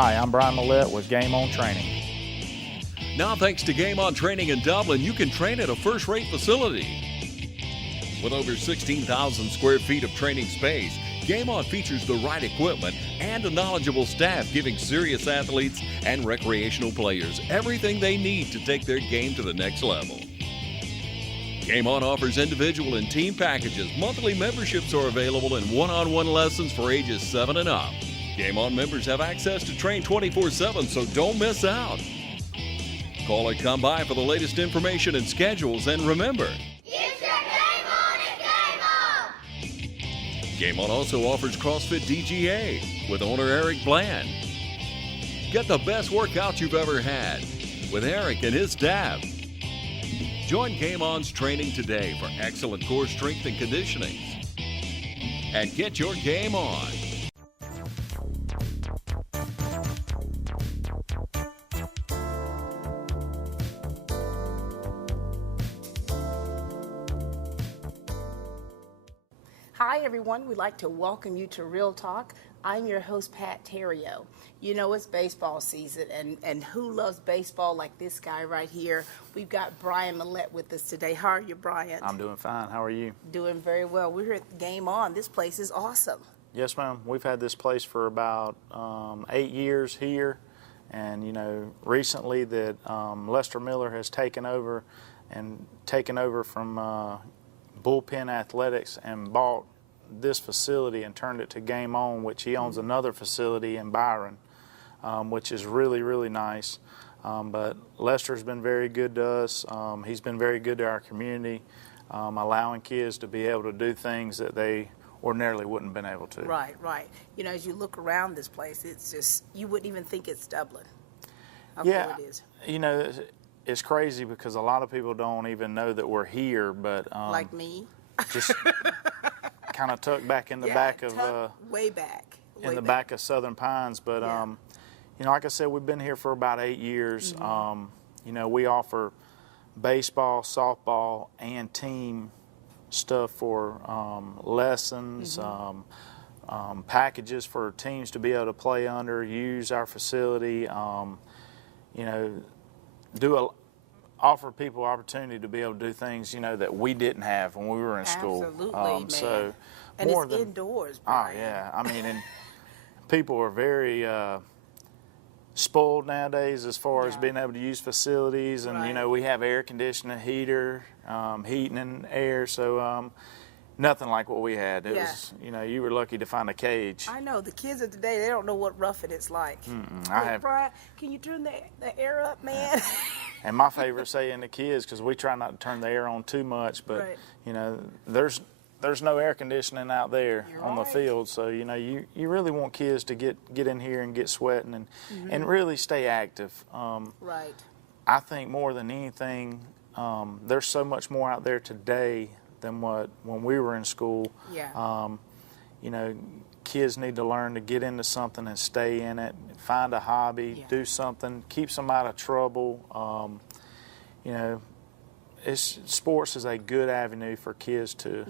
Hi, I'm Brian Mallete with Game On Training. Now, thanks to Game On Training in Dublin, you can train at a first-rate facility. With over 16,000 square feet of training space, Game On features the right equipment and a knowledgeable staff giving serious athletes and recreational players everything they need to take their game to the next level. Game On offers individual and team packages. Monthly memberships are available and one-on-one lessons for ages 7 and up. Game On members have access to train 24/7, so don't miss out. Call or come by for the latest information and schedules, and remember, get your game on at Game On! Game On also offers CrossFit DGA with owner Eric Bland. Get the best workout you've ever had with Eric and his staff. Join Game On's training today for excellent core strength and conditioning. And get your game on. Hi everyone, we'd like to welcome you to Real Talk. I'm your host, Pat Terrio. You know it's baseball season, and who loves baseball like this guy right here? We've got Brian Mallete with us today. How are you, Brian? I'm doing fine. How are you? Doing very well. We're here at Game On. This place is awesome. Yes, ma'am. We've had this place for about 8 years here, and recently that Lester Miller has taken over from Bullpen Athletics and bought this facility and turned it to Game On, which he owns another facility in Byron, which is really, really nice. But Lester's been very good to us. He's been very good to our community, allowing kids to be able to do things that they ordinarily wouldn't have been able to. Right, right. As you look around this place, it's just, you wouldn't even think it's Dublin. How cool it is. It's crazy because a lot of people don't even know that we're here, but like me, just kind of tucked back in the back of way back in the back of Southern Pines. But like I said, we've been here for about 8 years. We offer baseball, softball, and team stuff for lessons, packages for teams to be able to play under, use our facility. Offer people opportunity to be able to do things, that we didn't have when we were in school. Absolutely, man. So and more it's than, indoors, Brian. Brian. Oh, yeah. I mean, and people are very spoiled nowadays as far as being able to use facilities. And, we have air conditioning, heater, heating and air. So nothing like what we had. It was, you were lucky to find a cage. I know. The kids of today, they don't know what roughing it's like. Brian, can you turn the air up, man? And my favorite saying to kids, because we try not to turn the air on too much, but, there's no air conditioning out there on the field. So, you really want kids to get in here and get sweating and really stay active. Right. I think more than anything, there's so much more out there today than when we were in school. Yeah. Kids need to learn to get into something and stay in it, find a hobby, do something, keeps them out of trouble. Sports is a good avenue for kids to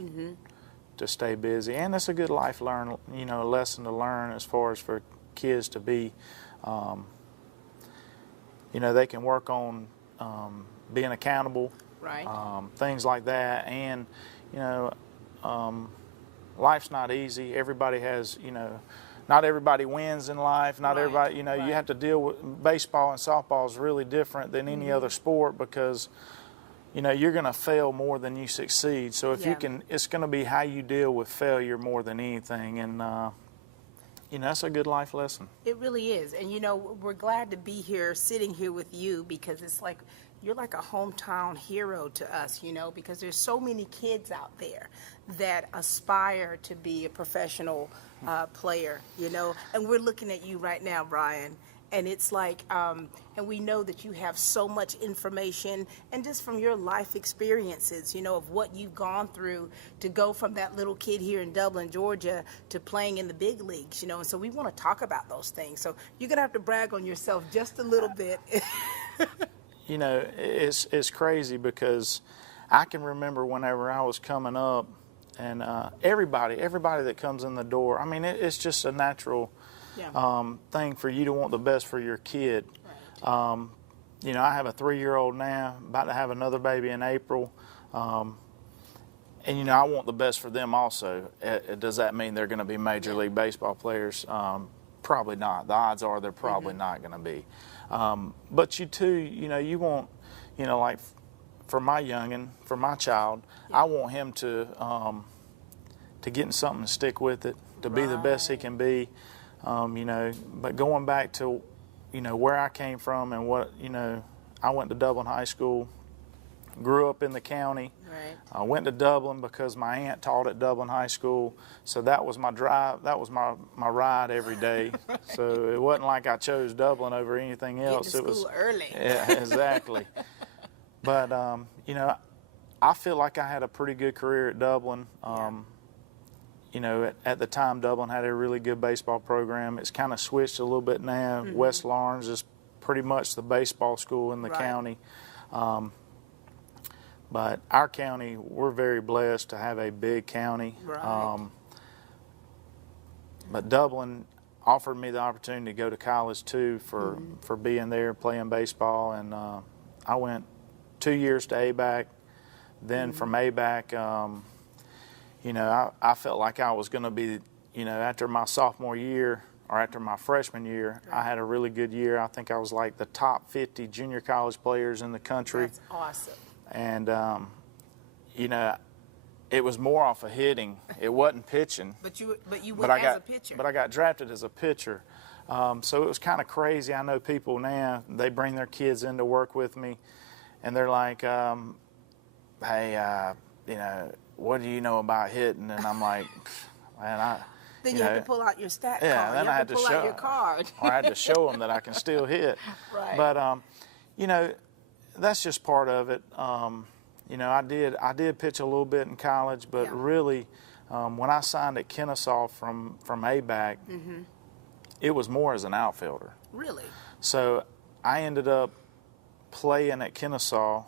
stay busy, and it's a good lesson to learn as far as for kids to be. They can work on being accountable. Right. Things like that, and life's not easy. Everybody has, not everybody wins in life. Not everybody, you have to deal with baseball and softball is really different than any other sport because, you're going to fail more than you succeed. So if you can, it's going to be how you deal with failure more than anything, and that's a good life lesson. It really is, and we're glad to be here, sitting here with you because it's like. You're like a hometown hero to us, because there's so many kids out there that aspire to be a professional player, and we're looking at you right now, Brian, and it's like, and we know that you have so much information and just from your life experiences, of what you've gone through to go from that little kid here in Dublin, Georgia, to playing in the big leagues, and so we want to talk about those things. So you're going to have to brag on yourself just a little bit. It's crazy because I can remember whenever I was coming up, and everybody that comes in the door, I mean, it's just a natural thing for you to want the best for your kid. Right. You know, I have a 3-year-old now, about to have another baby in April. And, you know, I want the best for them also. Does that mean they're going to be Major League Baseball players? Probably not. The odds are they're probably not going to be. But you too, you know, you want, you know, like for my youngin', for my child, I want him to get in something and stick with it, to be the best he can be, you know. But going back to, you know, where I came from and what, you know, I went to Dublin High School, grew up in the county. Right. I went to Dublin because my aunt taught at Dublin High School, so that was my drive. That was my ride every day. Right. So it wasn't like I chose Dublin over anything else. Get to school early. Yeah, exactly. But you know, I feel like I had a pretty good career at Dublin. You know, at the time, Dublin had a really good baseball program. It's kind of switched a little bit now. West Lawrence is pretty much the baseball school in the county. But our county, we're very blessed to have a big county. Right. But Dublin offered me the opportunity to go to college too for being there, playing baseball. And I went 2 years to ABAC. Then from ABAC, you know, I felt like I was going to be, you know, after my sophomore year or after my freshman year, I had a really good year. I think I was like the top 50 junior college players in the country. That's awesome. And, you know, it was more off of hitting. It wasn't pitching. But you went as a pitcher. But I got drafted as a pitcher. So it was kind of crazy. I know people now, they bring their kids in to work with me, and they're like, hey, you know, what do you know about hitting? And I'm like, man, Then you have to pull out your stat yeah, card. then You I have had to to pull show, out your card. or I had to show them that I can still hit. Right. But, you know, that's just part of it. You know, I did pitch a little bit in college, but really, when I signed at Kennesaw from ABAC, it was more as an outfielder. Really? So I ended up playing at Kennesaw.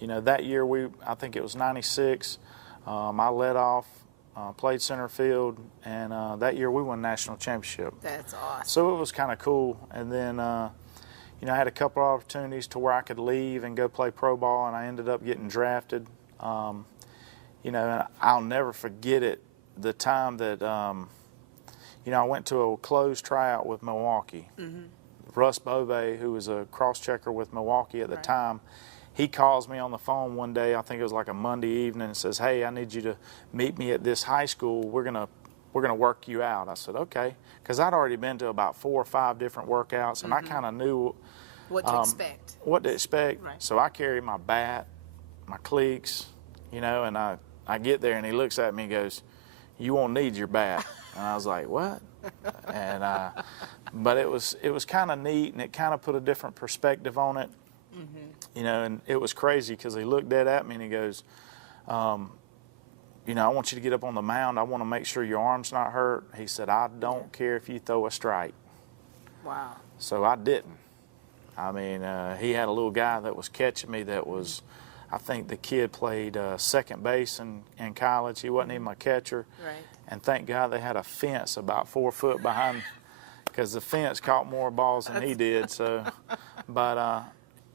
You know, that year I think it was '96. I led off, played center field, and that year we won national championship. That's awesome. So it was kind of cool. And then, you know, I had a couple of opportunities to where I could leave and go play pro ball, and I ended up getting drafted. You know, and I'll never forget it, the time that, you know, I went to a closed tryout with Milwaukee. Russ Bove, who was a cross-checker with Milwaukee at the time, he calls me on the phone one day, I think it was like a Monday evening, and says, hey, I need you to meet me at this high school. We're gonna work you out. I said, okay, because I'd already been to about 4 or 5 different workouts, and I kind of knew what to expect. What to expect. Right. So I carry my bat, my cleats, you know, and I get there, and he looks at me and goes, you won't need your bat. And I was like, what? And but it was kind of neat, and it kind of put a different perspective on it. You know, and it was crazy because he looked dead at me and he goes, you know, I want you to get up on the mound. I want to make sure your arm's not hurt. He said, I don't care if you throw a strike. Wow. So I didn't. I mean, he had a little guy that was catching me that was, I think the kid played second base in college. He wasn't even my catcher. Right. And thank God they had a fence about 4 foot behind, because the fence caught more balls than he did. So, but,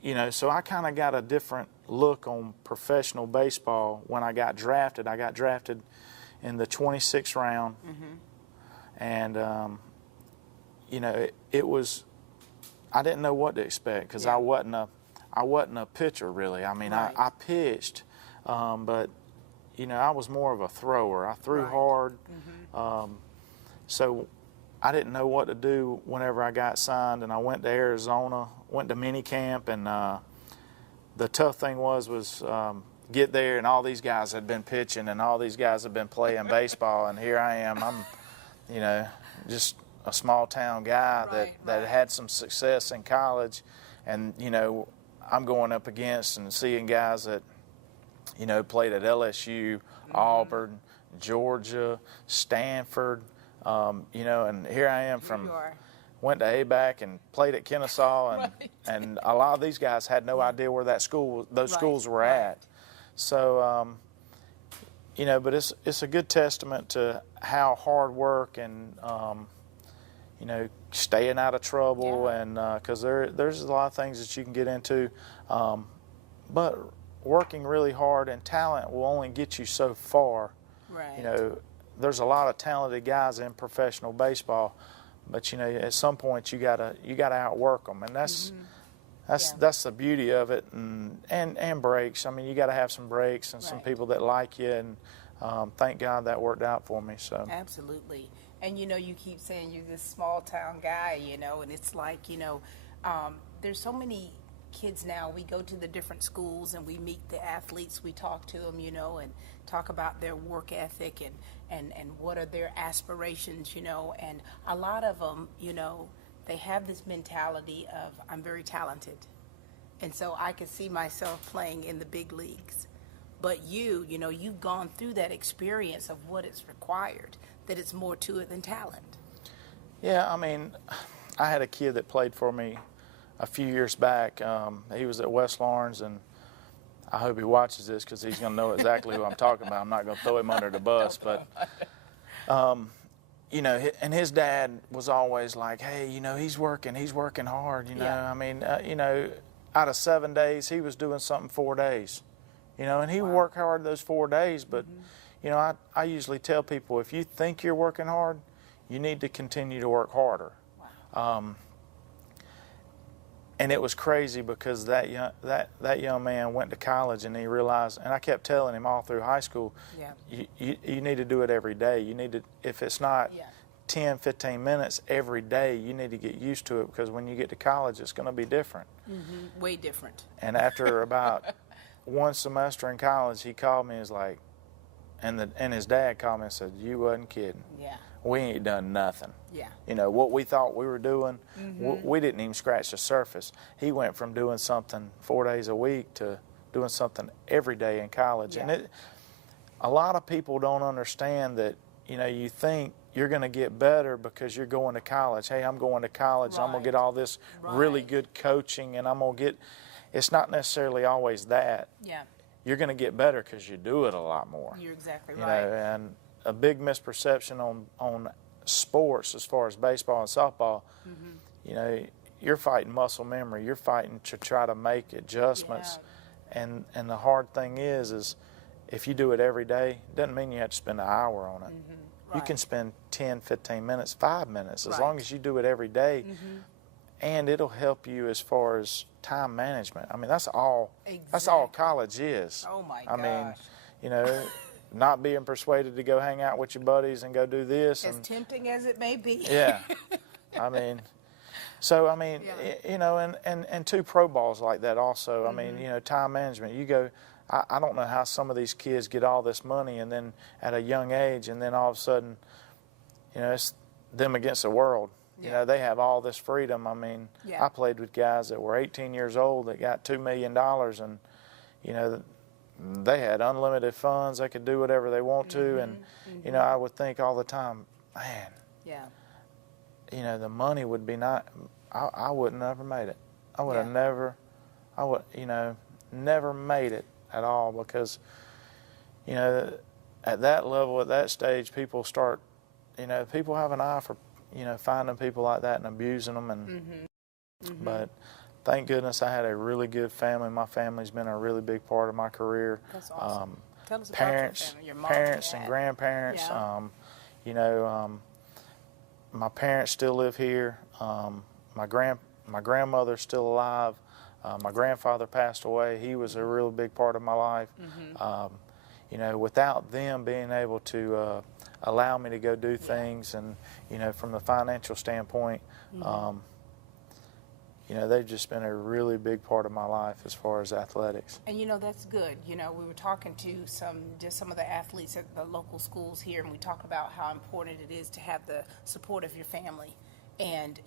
you know, so I kind of got a different look on professional baseball when I got drafted. I got drafted in the 26th round. And, you know, it was, I didn't know what to expect because I wasn't a pitcher really. I mean, I pitched, but, you know, I was more of a thrower. I threw hard. So I didn't know what to do whenever I got signed, and I went to Arizona, went to mini camp, and the tough thing was get there, and all these guys had been pitching, and all these guys had been playing baseball, and here I am. I'm, you know, just a small town guy that had some success in college, and, you know, I'm going up against and seeing guys that, you know, played at LSU, Auburn, Georgia, Stanford, you know, and here I am went to ABAC and played at Kennesaw, and a lot of these guys had no idea where those schools were at. So, you know, but it's a good testament to how hard work and, staying out of trouble, Yeah. and because there's a lot of things that you can get into, but working really hard, and talent will only get you so far. Right. There's a lot of talented guys in professional baseball, but at some point you gotta outwork them, and that's Yeah. that's the beauty of it, and breaks. I mean, you got to have some breaks and some Right. people that like you, and thank God that worked out for me. So Absolutely. And you keep saying you're this small town guy, and it's like, there's so many kids now. We go to the different schools and we meet the athletes, we talk to them, and talk about their work ethic and what are their aspirations, and a lot of them, they have this mentality of, I'm very talented. And so I could see myself playing in the big leagues. But you've gone through that experience of what is required, that it's more to it than talent. yeah, I mean, I had a kid that played for me a few years back. He was at West Lawrence, and I hope he watches this because he's going to know exactly who I'm talking about. I'm not going to throw him under the bus, but and his dad was always like, hey, he's working hard. Yeah. I mean, out of 7 days, he was doing something 4 days. And he worked hard those 4 days, but I usually tell people, if you think you're working hard, you need to continue to work harder. And it was crazy because that young man went to college, and he realized, and I kept telling him all through high school, Yeah. you need to do it every day. You need to, if it's not Yeah. 10, 15 minutes every day, you need to get used to it, because when you get to college, it's going to be different. Way different. And after about one semester in college, he called me and was like, and his dad called me and said, you wasn't kidding. Yeah. We ain't done nothing. Yeah. What we thought we were doing, we didn't even scratch the surface. He went from doing something 4 days a week to doing something every day in college. Yeah. And a lot of people don't understand that, you think you're going to get better because you're going to college. Hey, I'm going to college. I'm going to get all this really Right. good coaching, and I'm going to get, it's not necessarily always that. Yeah. You're going to get better because you do it a lot more. You're exactly You right. know, and a big misperception on sports as far as baseball and softball, you're fighting muscle memory. You're fighting to try to make adjustments. And the hard thing is if you do it every day, it doesn't mean you have to spend an hour on it. You can spend 10, 15 minutes, 5 minutes, as long as you do it every day. And it'll help you as far as time management. I mean, that's all college is. Oh my I mean, gosh. not being persuaded to go hang out with your buddies and go do this. As And tempting as it may be. yeah, I mean, so I mean, and 2 pro balls like that also. I mean, time management. You go. I don't know how some of these kids get all this money, and then at a young age, and then all of a sudden, it's them against the world. They have all this freedom. I mean, I played with guys that were 18 years old that got $2 million, and they had unlimited funds. They could do whatever they want to, and I would think all the time, man, the money would be not. I wouldn't have ever made it. I would have never. I would, never made it at all, because, at that level, at that stage, people start. People have an eye for, finding people like that and abusing them, and. But thank goodness I had a really good family. My family's been a really big part of my career. That's awesome. Tell us about Parents, your family, your mom parents and and dad. grandparents. Yeah. My parents still live here. My grandmother's still alive. My grandfather passed away. He was a real big part of my life. Without them being able to allow me to go do things, and from the financial standpoint, they've just been a really big part of my life as far as athletics. And that's good. We were talking to some of the athletes at the local schools here, and we talk about how important it is to have the support of your family. And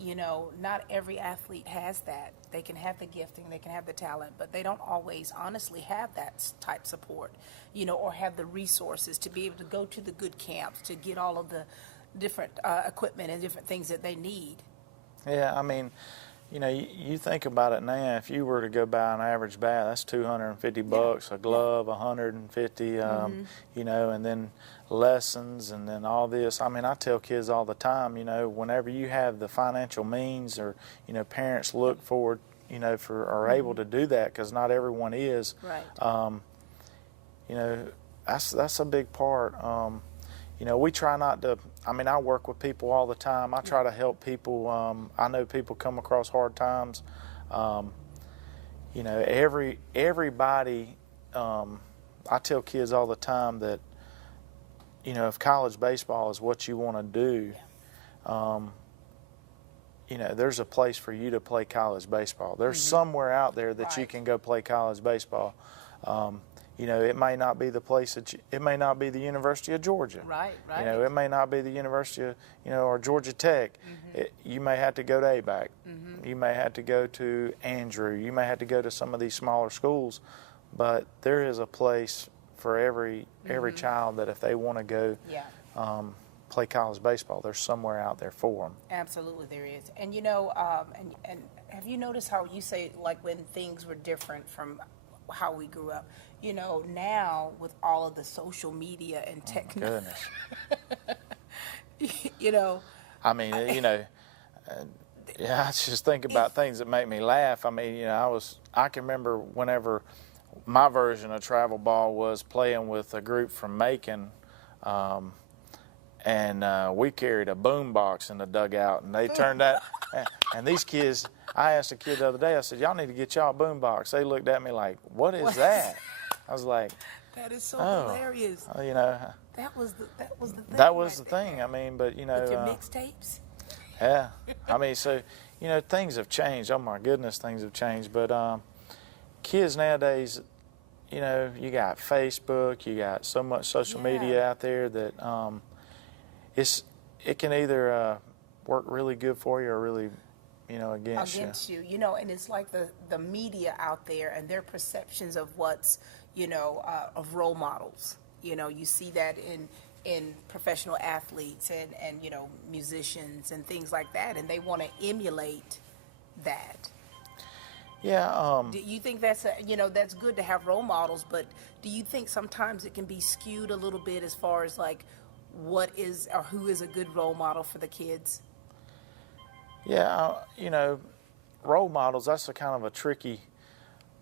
not every athlete has that. They can have the gifting, they can have the talent, but they don't always honestly have that type support, or have the resources to be able to go to the good camps, to get all of the different equipment and different things that they need. Yeah, I mean, you think about it now. If you were to go buy an average bat, that's $250. A glove, $150. And then lessons and then all this. I mean, I tell kids all the time, you know, whenever you have the financial means or, you know, parents look forward, you know, are able to do that, because not everyone is. Right. You know, that's a big part. You know, we try not to, I mean, I work with people all the time. I try to help people. I know people come across hard times. You know, everybody, I tell kids all the time that, you know, if college baseball is what you want to do, you know, there's a place for you to play college baseball. There's somewhere out there that you can go play college baseball. You know, it may not be the place it may not be the University of Georgia. Right. You know, it may not be the University of, you know, or Georgia Tech. You may have to go to ABAC. You may have to go to Andrew. You may have to go to some of these smaller schools. But there is a place for every child that if they want to go play college baseball, there's somewhere out there for them. Absolutely, there is. And you know, and have you noticed how you say, like, when things were different from how we grew up? You know, now with all of the social media and technology, you know. I mean, you know, yeah, I just think about things that make me laugh. I mean, you know, I can remember whenever my version of travel ball was playing with a group from Macon, and we carried a boom box in the dugout, and they turned that, and these kids, I asked a kid the other day, I said, y'all need to get y'all a boom box. They looked at me like, what is that? I was like, that is so hilarious. You know, that was the thing. That was the thing. I mean, but you know, with your mixtapes. Yeah, I mean, so you know, things have changed. Oh my goodness, things have changed. But kids nowadays, you know, you got Facebook, you got so much social media out there that it can either work really good for you or really, you know, against you. You know, and it's like the media out there and their perceptions of what's, you know, of role models. You know, you see that in professional athletes and you know, musicians and things like that, and they want to emulate that. Yeah. Do you think that's you know, that's good to have role models, but do you think sometimes it can be skewed a little bit as far as like what is or who is a good role model for the kids? Yeah, you know, role models, that's a kind of a tricky,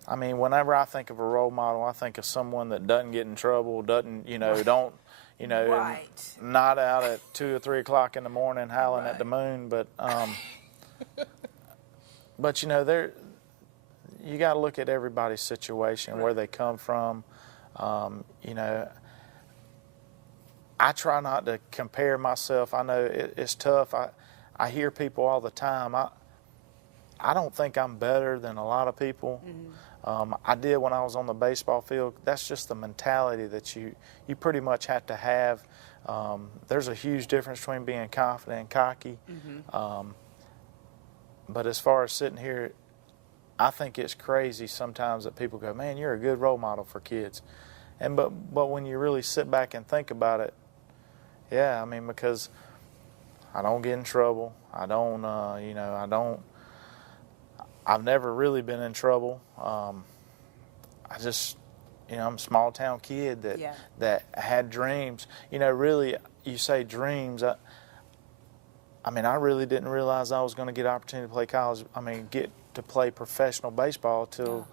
I mean, whenever I think of a role model, I think of someone that doesn't get in trouble, doesn't, you know, don't, you know, not out at 2 or 3 o'clock in the morning howling at the moon, but but you know, you got to look at everybody's situation, where they come from. You know, I try not to compare myself. I know it's tough. I hear people all the time. I don't think I'm better than a lot of people. I did when I was on the baseball field. That's just the mentality that you pretty much have to have. There's a huge difference between being confident and cocky. But as far as sitting here, I think it's crazy sometimes that people go, man, you're a good role model for kids. But when you really sit back and think about it, yeah, I mean, because I don't get in trouble. I don't, you know, I've never really been in trouble. I just, you know, I'm a small town kid that had dreams. You know, really, you say dreams. I mean, I really didn't realize I was going to get an opportunity to play college. I mean, get to play professional baseball till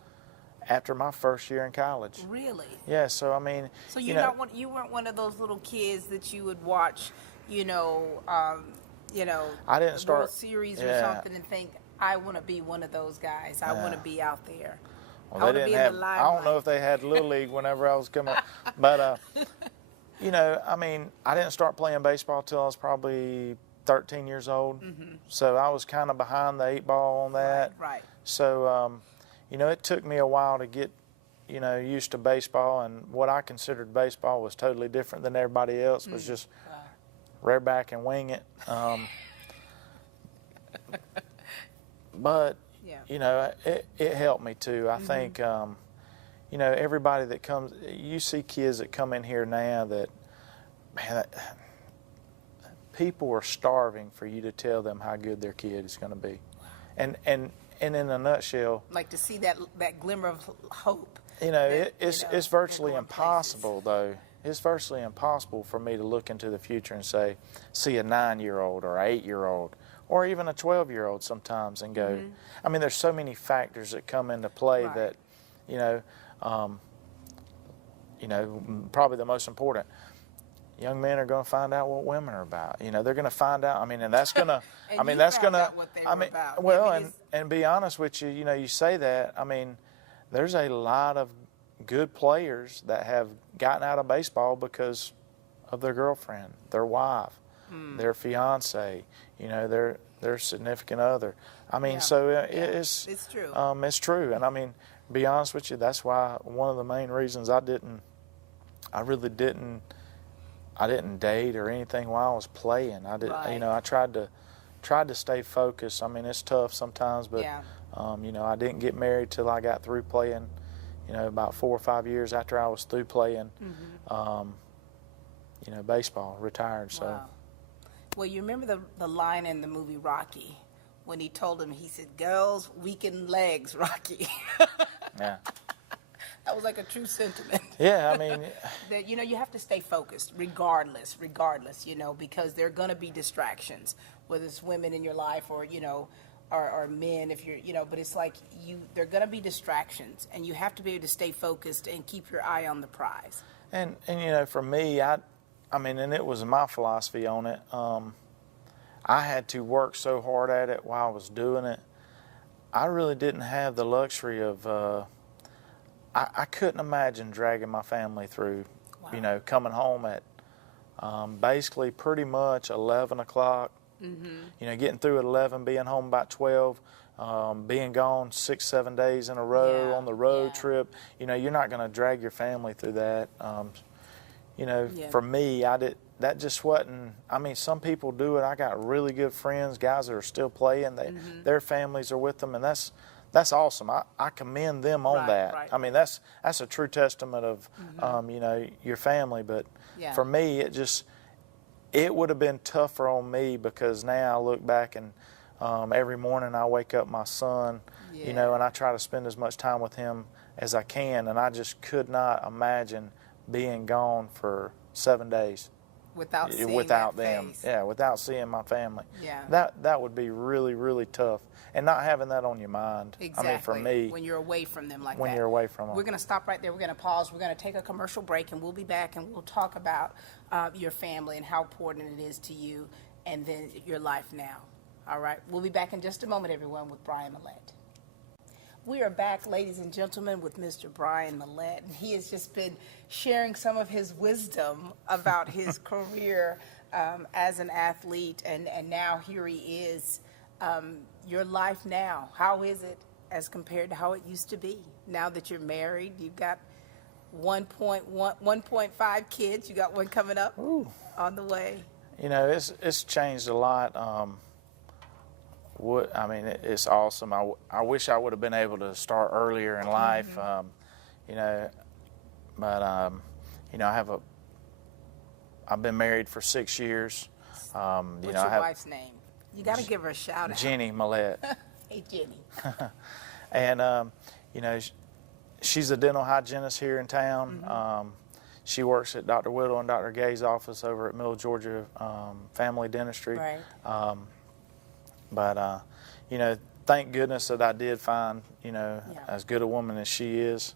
after my first year in college. Really? Yeah. So I mean, so you weren't one of those little kids that you would watch, you know, I didn't start World Series or something and think, I want to be one of those guys. I want to be out there. Well, they didn't have. I don't know if they had Little League whenever I was coming up, but you know, I mean, I didn't start playing baseball till I was probably 13 years old. So I was kind of behind the 8 ball on that. Right. So, you know, it took me a while to get, you know, used to baseball, and what I considered baseball was totally different than everybody else. Was just rear back and wing it. But you know, it helped me too. I think, you know, everybody that comes, you see kids that come in here now that, man, people are starving for you to tell them how good their kid is going to be, and in a nutshell, like to see that glimmer of hope. You know, it's virtually impossible though it's virtually impossible for me to look into the future and say, see a 9-year-old or an 8-year-old or even a 12-year-old sometimes and go, I mean, there's so many factors that come into play Right. that, probably the most important. Young men are going to find out what women are about. They're going to find out. I mean, and that's going to. And I mean, you that's found going to. out what they I were mean, about. well, Maybe and be honest with you, you say that. I mean, there's a lot of good players that have gotten out of baseball because of their girlfriend, their wife, their fiance, their significant other. I mean, Yeah. so It's true. It's true, and I mean, be honest with you, that's why one of the main reasons I really didn't date or anything while I was playing. I did, Right. I tried to stay focused. I mean, it's tough sometimes, but Yeah. I didn't get married till I got through playing. About 4 or 5 years after I was through playing, baseball, retired. So. Wow. Well, you remember the line in the movie Rocky when he told him, he said, "Girls weaken legs, Rocky." Yeah. That was like a true sentiment. Yeah, I mean, That you have to stay focused regardless, because there are going to be distractions, whether it's women in your life or or men, if you're but it's like they're going to be distractions, and you have to be able to stay focused and keep your eye on the prize. and for me, I mean, and it was my philosophy on it. I had to work so hard at it while I was doing it. I really didn't have the luxury of. I couldn't imagine dragging my family through, Wow. coming home at basically pretty much 11 o'clock, getting through at 11, being home by 12, being gone 6-7 days in a row Yeah, on the road yeah. trip. You're not going to drag your family through that. Yeah. For me, that just wasn't. I mean, some people do it. I got really good friends, guys that are still playing. Their families are with them, and that's awesome. I commend them on Right, that. right. I mean, that's a true testament of, your family. But Yeah. for me, it would have been tougher on me because now I look back and every morning I wake up my son, and I try to spend as much time with him as I can, and I just could not imagine being gone for 7 days Without seeing without that them. face. Yeah, without seeing my family. Yeah. That would be really, really tough. And not having that on your mind. Exactly. I mean, for me, when you're away from them like that. when you're away from them. We're going to stop right there. We're going to pause. We're going to take a commercial break, and we'll be back, and we'll talk about your family and how important it is to you, and then your life now. All right. We'll be back in just a moment, everyone, with Brian Mallete. We are back, ladies and gentlemen, with Mr. Brian Mallete, and he has just been sharing some of his wisdom about his career as an athlete, and now here he is. Your life now, how is it as compared to how it used to be? Now that you're married, you've got 1.5 kids. You got one coming up on the way. It's changed a lot. It's awesome. I wish I would have been able to start earlier in life. I've been married for 6 years. What's your wife's name? You got to give her a shout out. Jenny Mallete. Hey, Jenny. And, she's a dental hygienist here in town. She works at Dr. Whittle and Dr. Gay's office over at Middle Georgia Family Dentistry. Right. Thank goodness that I did find, as good a woman as she is.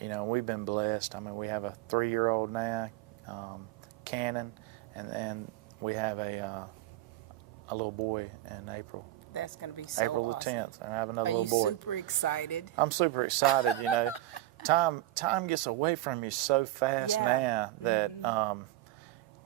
We've been blessed. I mean, we have a 3-year-old now, Cannon, and we have a little boy in April. That's going to be so April awesome. the 10th, and I have another Are little you boy. super excited? I'm super excited. Time gets away from you so fast now that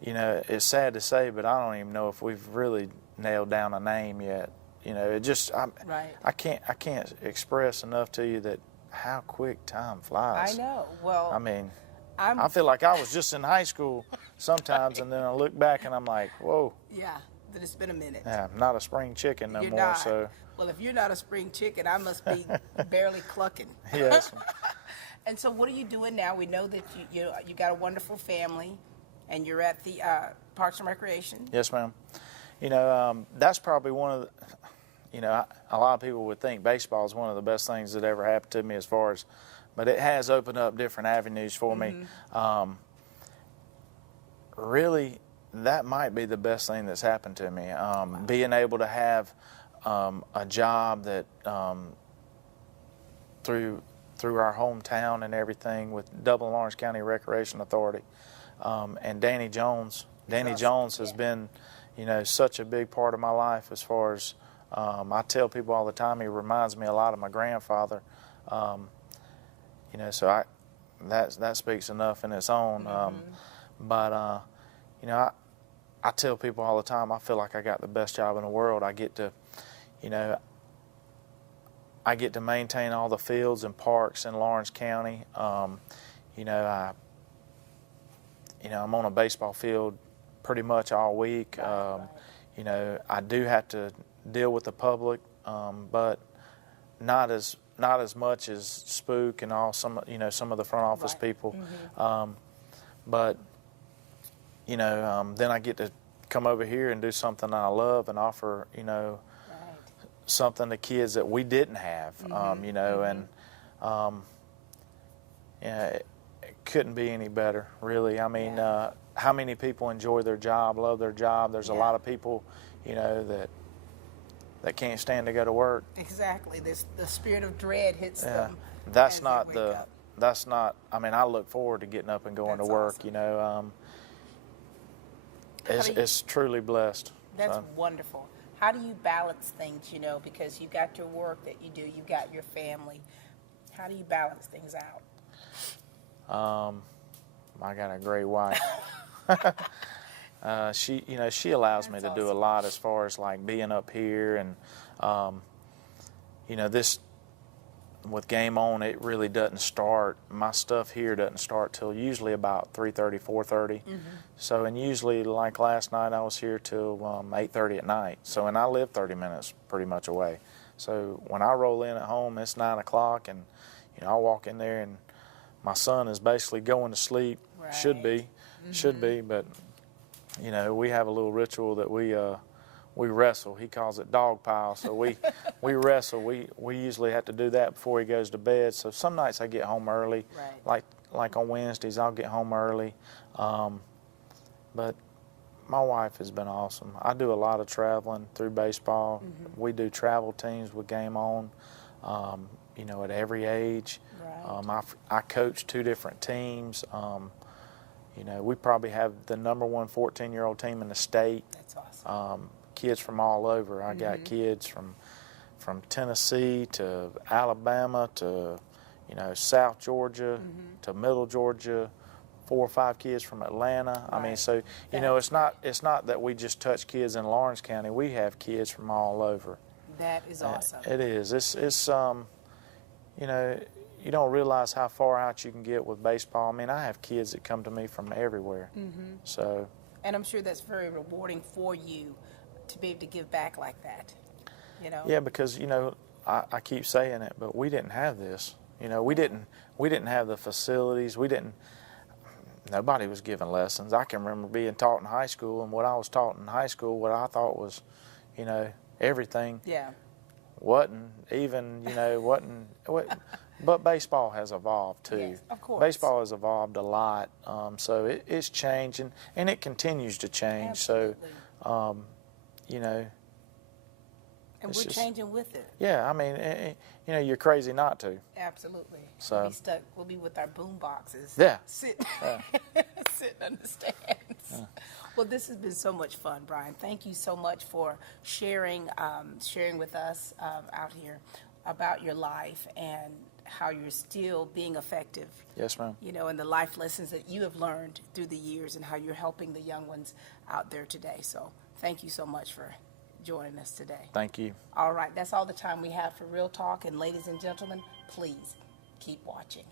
it's sad to say, but I don't even know if we've really nailed down a name yet. Right. I can't express enough to you that how quick time flies. I know. Well, I mean, I'm I feel like I was just in high school sometimes, and then I look back and I'm like, whoa. Yeah, but it's been a minute. Yeah, I'm not a spring chicken no You're more. not. So Well, if you're not a spring chicken, I must be barely clucking. yes. And so, what are you doing now? We know that you got a wonderful family, and you're at the Parks and Recreation. Yes, ma'am. That's probably one of the, a lot of people would think baseball is one of the best things that ever happened to me but it has opened up different avenues for me. really, that might be the best thing that's happened to me. Being able to have a job that through our hometown and everything with Dublin Lawrence County Recreation Authority, and Danny Jones. Danny Jones has been, such a big part of my life as far as I tell people all the time. He reminds me a lot of my grandfather. So that speaks enough in its own. But I tell people all the time, I feel like I got the best job in the world. I get to, I get to maintain all the fields and parks in Lawrence County. I'm on a baseball field pretty much all week. I do have to deal with the public, but not as much as Spook and some of the front office people. But then I get to come over here and do something I love and offer something to kids that we didn't have. It couldn't be any better, really. I mean, how many people enjoy their job, love their job? There's a lot of people, that can't stand to go to work. Exactly. The spirit of dread hits them. That's not I mean, I look forward to getting up and going to work. Awesome. It's truly blessed. That's wonderful. How do you balance things, because you got your work that you do, you got your family. How do you balance things out? I got a great wife. She allows me to do a lot as far as like being up here and, this with Game On, it really doesn't start. My stuff here doesn't start till usually about 3:30, 4:30. So, and usually like last night I was here till 8:30 at night. So, and I live 30 minutes pretty much away. So when I roll in at home, it's 9 o'clock, and I walk in there and my son is basically going to sleep. Right. Should be, but we have a little ritual that we wrestle. He calls it dog pile. So we wrestle. We usually have to do that before he goes to bed. So some nights I get home early. Right. Like on Wednesdays I'll get home early. But my wife has been awesome. I do a lot of traveling through baseball. We do travel teams with Game On, at every age. Right. I coach 2 different teams. We probably have the #1 14-year-old team in the state. That's awesome. Kids from all over. I got kids from Tennessee to Alabama to South Georgia to Middle Georgia. 4 or 5 kids from Atlanta. Right. I mean, so it's not that we just touch kids in Lawrence County. We have kids from all over. That is awesome. It is. It's you don't realize how far out you can get with baseball. I mean, I have kids that come to me from everywhere. So. And I'm sure that's very rewarding for you to be able to give back like that. Yeah, because I keep saying it, but we didn't have this. We didn't have the facilities. Nobody was giving lessons. I can remember being taught in high school, and what I was taught in high school, what I thought was, everything. Yeah. Wasn't even, but baseball has evolved too. Yes, of course. Baseball has evolved a lot, so it's changing, and it continues to change. Absolutely. So, And we're changing with it. Yeah, I mean, you're crazy not to. Absolutely. So We'll be with our boom boxes. Yeah. Sitting on the stands. Yeah. Well, this has been so much fun, Brian. Thank you so much for sharing with us out here about your life and how you're still being effective. Yes, ma'am. And the life lessons that you have learned through the years and how you're helping the young ones out there today. So thank you so much for joining us today. Thank you. All right, that's all the time we have for Real Talk. And ladies and gentlemen, please keep watching.